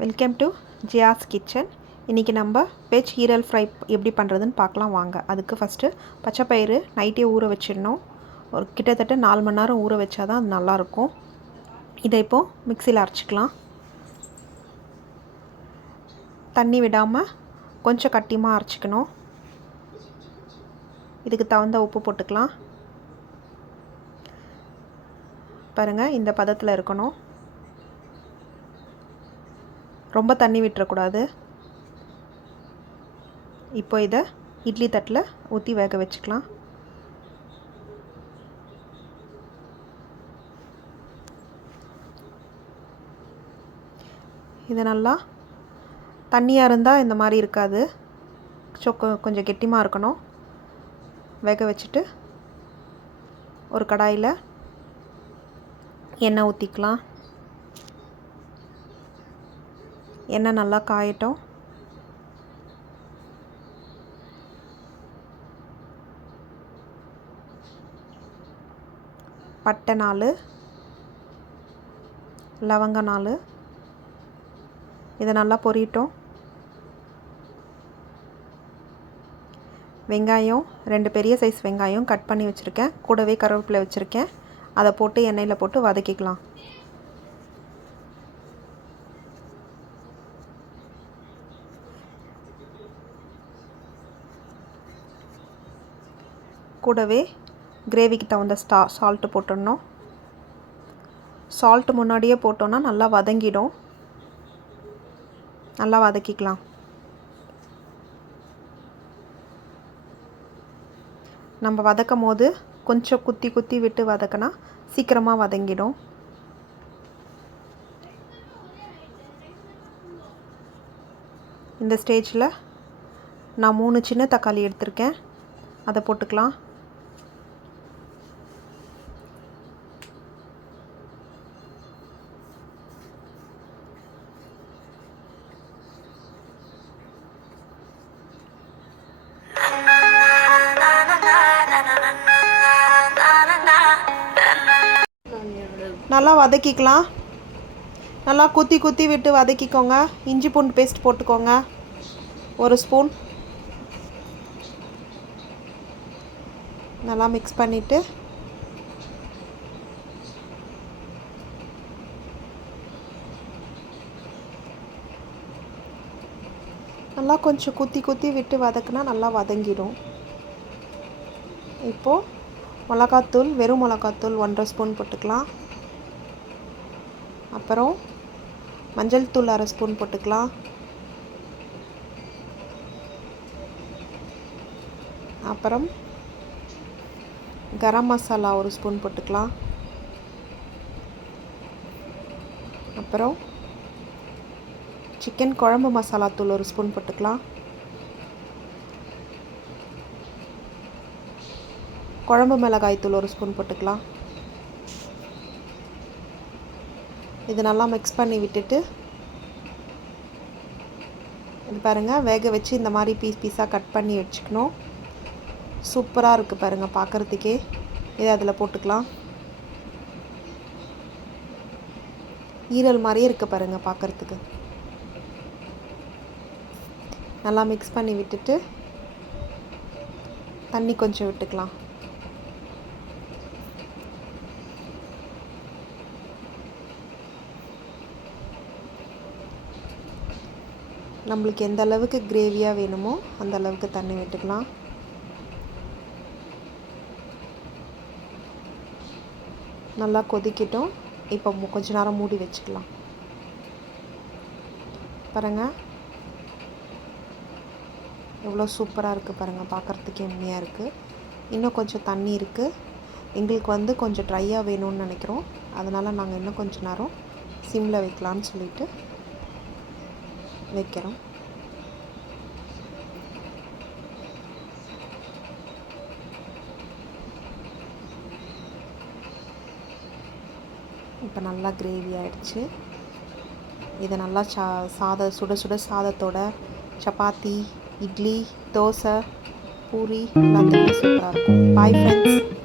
Welcome to Jiya's kitchen. இன்றைக்கி நம்ம veg ஈரல் ஃப்ரை எப்படி பண்ணுறதுன்னு பார்க்கலாம் வாங்க. அதுக்கு ஃபஸ்ட்டு பச்சைப்பயிறு நைட்டே ஊற வச்சிடணும். ஒரு கிட்டத்தட்ட 4 மணி நேரம் ஊற வச்சா தான் அது நல்லாயிருக்கும். இதை இப்போது மிக்சியில் அரைச்சிக்கலாம். தண்ணி விடாமல் கொஞ்சம் கட்டியமாக அரைச்சிக்கணும். இதுக்கு தகுந்த உப்பு போட்டுக்கலாம். பாருங்கள், இந்த பதத்தில் இருக்கணும். ரொம்ப தண்ணி விட்டுறக்கூடாது. இப்போ இதை இட்லி தட்டில் ஊற்றி வேக வச்சுக்கலாம். இது நல்லா தண்ணியாக இருந்தால் இந்த மாதிரி இருக்காது, கொஞ்சம் கெட்டிமாக இருக்கணும். வேக வச்சுட்டு ஒரு கடாயில் எண்ணெய் ஊற்றிக்கலாம். எண்ணெய் நல்லா காயட்டும். பட்டை 4, லவங்கம் 4, இதை நல்லா பொரியட்டும். வெங்காயம் 2 பெரிய சைஸ் வெங்காயம் கட் பண்ணி வச்சுருக்கேன். கூடவே கருவேப்பிலை வச்சுருக்கேன். அதை போட்டு எண்ணெயில் போட்டு வதக்கிக்கலாம். கூடவே கிரேவிக்கு தகுந்த சால்ட்டு போட்டுடணும். சால்ட்டு முன்னாடியே போட்டோன்னா நல்லா வதங்கிடும். நல்லா வதக்கிக்கலாம். நம்ம வதக்கும் போது கொஞ்சம் குத்தி குத்தி விட்டு வதக்கினா சீக்கிரமாக வதங்கிடும். இந்த ஸ்டேஜில் நான் 3 சின்ன தக்காளி எடுத்திருக்கேன். அதை போட்டுக்கலாம். நல்லா வதக்கிக்கலாம். நல்லா குத்தி குத்தி விட்டு வதக்கிக்கோங்க. இஞ்சி பூண்டு பேஸ்ட் போட்டுக்கோங்க 1 ஸ்பூன். நல்லா மிக்ஸ் பண்ணிவிட்டு நல்லா கொஞ்சம் குத்தி குத்தி விட்டு வதக்குனா நல்லா வதங்கிடும். இப்போது மிளகாத்தூள், வெறும் மிளகாத்தூள் 1.5 ஸ்பூன் போட்டுக்கலாம். அப்புறம் மஞ்சள் தூள் 1/2 ஸ்பூன் போட்டுக்கலாம். அப்புறம் கரம் மசாலா 1 ஸ்பூன் போட்டுக்கலாம். அப்புறம் சிக்கன் குழம்பு மசாலா தூள் 1 ஸ்பூன் போட்டுக்கலாம். குழம்பு மிளகாய் தூள் 1 ஸ்பூன் போட்டுக்கலாம். இது நல்லா மிக்ஸ் பண்ணி விட்டுட்டு, இது பாருங்கள், வேக வச்சு இந்த மாதிரி பீஸாக கட் பண்ணி வச்சுக்கணும். சூப்பராக இருக்குது பாருங்கள் பார்க்குறதுக்கே. இதை அதில் போட்டுக்கலாம். ஈரல் மாதிரியே இருக்குது பாருங்கள் பார்க்குறதுக்கு. நல்லா மிக்ஸ் பண்ணி விட்டுட்டு தண்ணி கொஞ்சம் விட்டுக்கலாம். நம்மளுக்கு எந்த அளவுக்கு கிரேவியாக வேணுமோ அந்த அளவுக்கு தண்ணி விட்டுக்கலாம். நல்லா கொதிக்கட்டும். இப்போ கொஞ்ச நேரம் மூடி வச்சுக்கலாம். பாருங்கள் எவ்வளோ சூப்பராக இருக்குது பாருங்கள், பார்க்குறதுக்கே உண்மையாக இருக்குது. இன்னும் கொஞ்சம் தண்ணி இருக்குது. எங்களுக்கு கொஞ்சம் ட்ரையாக வேணும்னு நினைக்கிறோம். அதனால் நாங்கள் இன்னும் கொஞ்சம் நேரம் சிம்மில் வைக்கலான்னு சொல்லிட்டு வைக்கிறோம். இப்போ நல்லா கிரேவி ஆகிடுச்சு. இதை நல்லா சுட சுட சாதத்தோட சப்பாத்தி, இட்லி, தோசை, பூரி எல்லாத்துக்குமே சூப்பராக இருக்கும். Bye friends.